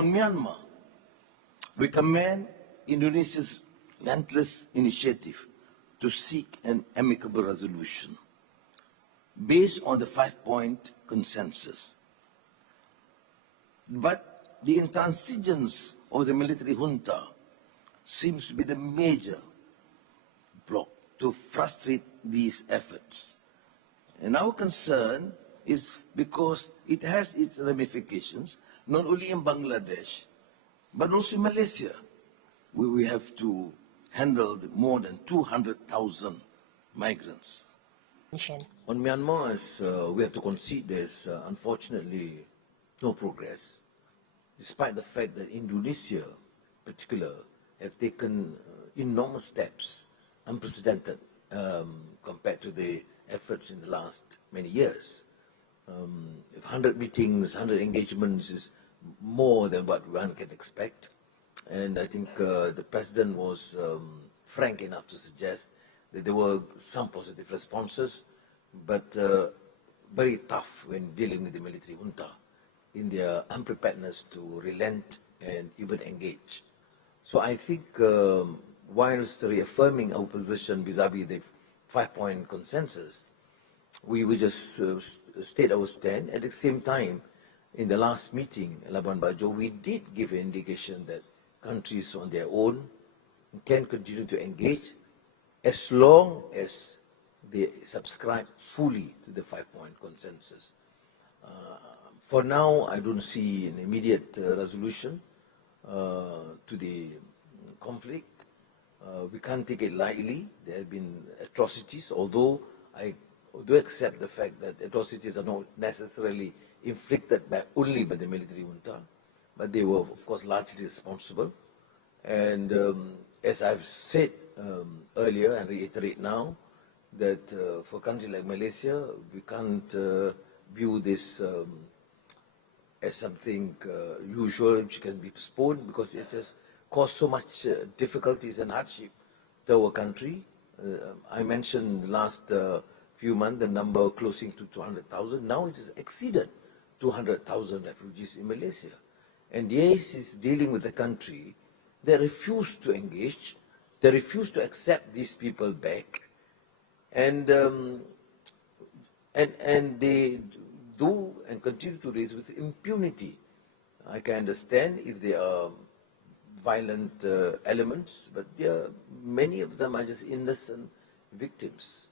On Myanmar, we commend Indonesia's relentless initiative to seek an amicable resolution based on the 5-point consensus. But the intransigence of the military junta seems to be the major block to frustrate these efforts. And our concern is because it has its ramifications not only in Bangladesh, but also in Malaysia, where we have to handle more than 200,000 migrants. On Myanmar, we have to concede there's unfortunately no progress, despite the fact that Indonesia, in particular, have taken enormous steps, unprecedented compared to the efforts in the last many years. 100 meetings, 100 engagements is more than what one can expect. And I think the President was frank enough to suggest that there were some positive responses, but very tough when dealing with the military junta in their unpreparedness to relent and even engage. So I think whilst reaffirming our position vis-à-vis the 5-point consensus, we will just state our stand. At the same time, in the last meeting, Labuan Bajo, we did give an indication that countries on their own can continue to engage as long as they subscribe fully to the 5-point consensus. For now, I don't see an immediate resolution to the conflict. We can't take it lightly. There have been atrocities, although I do accept the fact that atrocities are not necessarily inflicted only by the military junta, but they were, of course, largely responsible. And as I've said earlier and reiterate now, that for a country like Malaysia, we can't view this as something usual which can be postponed, because it has caused so much difficulties and hardship to our country. I mentioned the last few months the number closing to 200,000. Now it has exceeded 200,000 refugees in Malaysia. And yes, is dealing with a country that refused to engage, they refused to accept these people back, and they do and continue to raise with impunity. I can understand if they are violent elements, but many of them are just innocent victims.